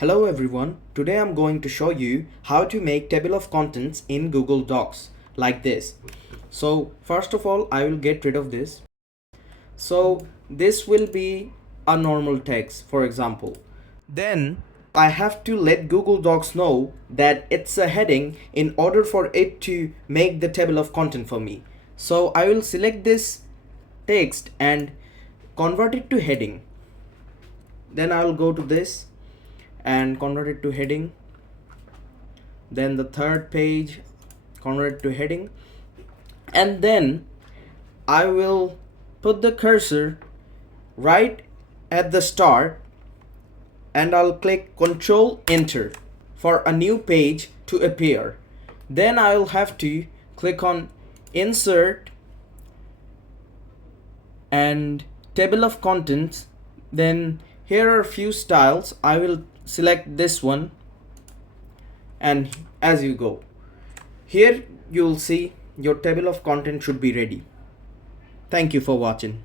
Hello everyone, today I'm going to show you how to make table of contents in Google Docs like this. So first of all, I will get rid of this. So this will be a normal text, for example. Then I have to let Google Docs know that it's a heading in order for it to make the table of content for me. So I will select this text and convert it to heading. Then I will go to this and convert it to heading. Then the third page, convert it to heading, and then I will put the cursor right at the start and I'll click Ctrl+Enter for a new page to appear. Then I will have to click on Insert and Table of Contents. Then here are a few styles. I will select this one, and as you go here, you'll see your table of content should be ready. Thank you for watching.